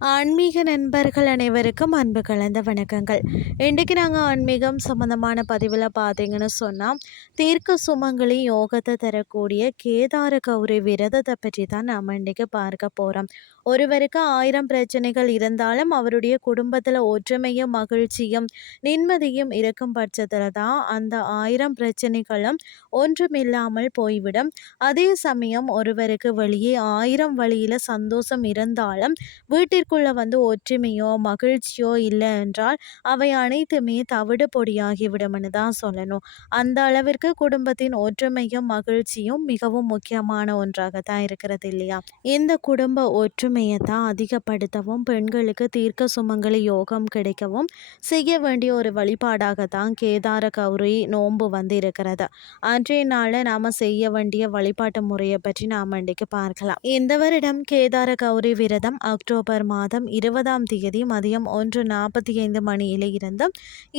ஆன்மீக நண்பர்கள் அனைவருக்கும் அன்பு கலந்த வணக்கங்கள். இன்றைக்கு நாங்கள் ஆன்மீகம் சம்மந்தமான பதிவில் பார்த்தீங்கன்னு சொன்னால் தீர்க்க சுமங்கலி யோகத்தை தரக்கூடிய கேதார கௌரி விரதத்தை பற்றி தான் நாம் இன்றைக்கு பார்க்க போகிறோம் ஒருவருக்கு ஆயிரம் பிரச்சனைகள் இருந்தாலும் அவருடைய குடும்பத்தில் ஒற்றுமையும் மகிழ்ச்சியும் நிம்மதியும் இருக்கும் பட்சத்தில் தான் அந்த ஆயிரம் பிரச்சனைகளும் ஒன்றுமில்லாமல் போய்விடும். அதே சமயம் ஒருவருக்கு வெளியே ஆயிரம் வழியில் சந்தோஷம் இருந்தாலும் வீட்டிற்குள்ளே வந்து ஒற்றுமையோ மகிழ்ச்சியோ இல்லை என்றால் அவை அனைத்துமே தவிடு பொடியாகிவிடும்னு தான் சொல்லணும். அந்த அளவிற்கு குடும்பத்தின் ஒற்றுமையும் மகிழ்ச்சியும் மிகவும் முக்கியமான ஒன்றாக தான் இருக்கிறது இல்லையா? இந்த குடும்ப ஒற்றுமை ஒற்றுமையை தான் அதிகப்படுத்தவும் பெண்களுக்கு தீர்க்க சுமங்கலி யோகம் கிடைக்கவும் செய்ய வேண்டிய ஒரு வழிபாடாக தான் கேதார கௌரி நோன்பு வந்து இருக்கிறது அன்றைய நாளில் நாம் செய்ய வேண்டிய வழிபாட்டு முறையை பற்றி நாம் இன்றைக்கு பார்க்கலாம். இந்த வருடம் கேதார கௌரி விரதம் அக்டோபர் மாதம் இருபதாம் தேதி மதியம் ஒன்று நாற்பத்தி ஐந்து மணியில இருந்து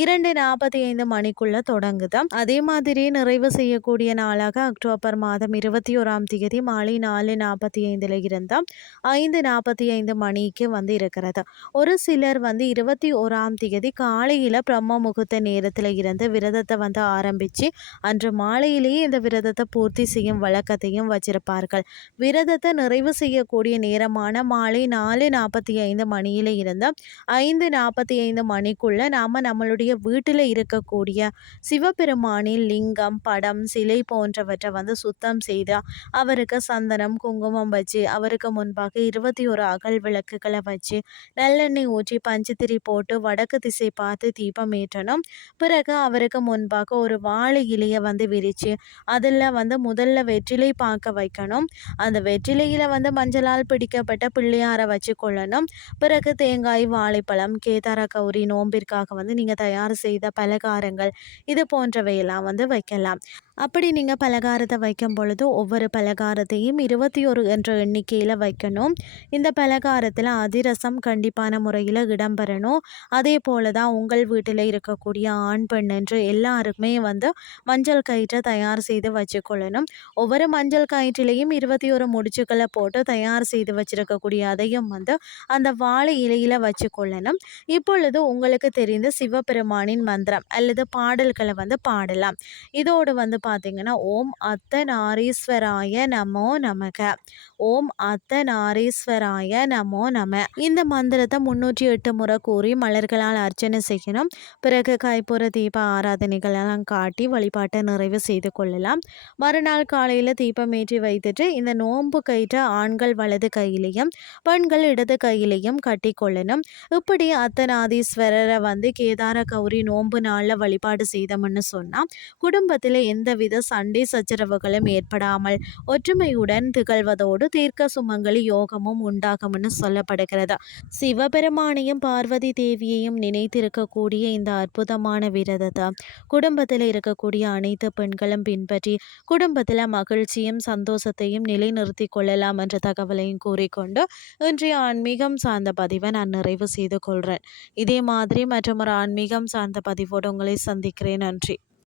இரண்டு நாற்பத்தி ஐந்து மணிக்குள்ள தொடங்குது அதே மாதிரி நிறைவு செய்யக்கூடிய நாளாக அக்டோபர் மாதம் இருபத்தி ஓராம் தேதி மாலை நாலு நாற்பத்தி ஐந்துல இருந்து ஐந்து நாற்பத்தி ஐந்து மணிக்கு வந்து இருக்கிறது. ஒரு சிலர் வந்து இருபத்தி ஓராம் தேதி காலையில் பிரம்ம முகூர்த்த நேரத்தில் இருந்து விரதத்தை வந்து ஆரம்பித்து அன்று மாலையிலேயே இந்த விரதத்தை பூர்த்தி செய்யும் வழக்கத்தையும் வச்சிருப்பார்கள். விரதத்தை நிறைவு செய்யக்கூடிய நேரமான மாலை நாலு நாற்பத்தி ஐந்து மணியில் இருந்து ஐந்து நாற்பத்தி ஐந்து மணிக்குள்ளே நாம் நம்மளுடைய வீட்டில் இருக்கக்கூடிய சிவபெருமானின் லிங்கம் படம் சிலை போன்றவற்றை வந்து சுத்தம் செய்து அவருக்கு சந்தனம் குங்குமம் வச்சு அவருக்கு முன்பாக இருபத்தி ஒரு அகல் விளக்குகளை வச்சு நல்லெண்ணெய் ஊற்றி பஞ்சுத்திரி போட்டு வடக்கு திசை பார்த்து தீபம் ஏற்றணும். பிறகு அவருக்கு முன்பாக ஒரு வாழை இலையை வந்து விரித்து அதில் வந்து முதல்ல வெற்றிலை பார்க்க வைக்கணும். அந்த வெற்றிலையில் வந்து மஞ்சளால் பிடிக்கப்பட்ட பிள்ளையாரை வச்சு கொள்ளணும். பிறகு தேங்காய் வாழைப்பழம் கேதார கௌரி நோம்பிற்காக வந்து நீங்கள் தயார் செய்த பலகாரங்கள் இது போன்றவையெல்லாம் வந்து வைக்கலாம். அப்படி நீங்கள் பலகாரத்தை வைக்கும் பொழுது ஒவ்வொரு பலகாரத்தையும் இருபத்தி ஒரு என்ற எண்ணிக்கையில் வைக்கணும். இந்த பலகாரத்தில் அதிரசம் கண்டிப்பான முறையில் இடம்பெறணும். அதே போல் தான் உங்கள் வீட்டில் இருக்கக்கூடிய ஆண் பெண் என்று எல்லாருக்குமே வந்து மஞ்சள் கயிற்றை தயார் செய்து வச்சுக்கொள்ளணும். ஒவ்வொரு மஞ்சள் கயிற்றிலையும் இருபத்தி ஒரு முடிச்சுக்களை போட்டு தயார் செய்து வச்சுருக்கக்கூடிய அதையும் வந்து அந்த வாழை இலையில் வச்சுக்கொள்ளணும். இப்பொழுது உங்களுக்கு தெரிந்த சிவபெருமானின் மந்திரம் அல்லது பாடல்களை வந்து பாடலாம். இதோடு வந்து பார்த்தீங்கன்னா ஓம் அர்த்தநாரீஸ்வராய நமோ நமக. ஓம் அத்த நாரீஸ்வர அர்த்தநாரீஸ்வராய நமோ நம. இந்த மந்திரத்தை முன்னூற்றி எட்டு முறை கூறி மலர்களால் அர்ச்சனை செய்யணும். பிறகு கைப்புற தீப ஆராதனைகளெல்லாம் காட்டி வழிபாட்டை நிறைவு செய்து கொள்ளலாம். மறுநாள் காலையில் தீபம் ஏற்றி வைத்துட்டு இந்த நோன்பு கயிற்ற ஆண்கள் வலது கையிலையும் பெண்கள் இடது கையிலையும் கட்டி கொள்ளணும். இப்படி அத்தநாதீஸ்வரரை வந்து கேதார கௌரி நோன்பு நாளில் வழிபாடு செய்தோம்னு சொன்னால் குடும்பத்தில் எந்த எந்தவித சண்டை சச்சரவுகளும் ஏற்படாமல் ஒற்றுமையுடன் திகழ்வதோடு தீர்க்க சுமங்கலி யோகமும் உண்டாகும்னு சொல்லப்படுகிறது? சிவபெருமானையும் பார்வதி தேவியையும் நினைத்திருக்கக்கூடிய இந்த அற்புதமான விரதத்தை குடும்பத்தில் இருக்கக்கூடிய அனைத்து பெண்களும் பின்பற்றி குடும்பத்தில் மகிழ்ச்சியும் சந்தோஷத்தையும் நிலைநிறுத்தி கொள்ளலாம் என்ற தகவலையும் கூறிக்கொண்டு இன்றைய ஆன்மீகம் சார்ந்த பதிவை நான் நிறைவு செய்து கொள்கிறேன் இதே மாதிரி மற்றும் ஒரு ஆன்மீகம் சார்ந்த பதிவோடு உங்களை சந்திக்கிறேன். நன்றி.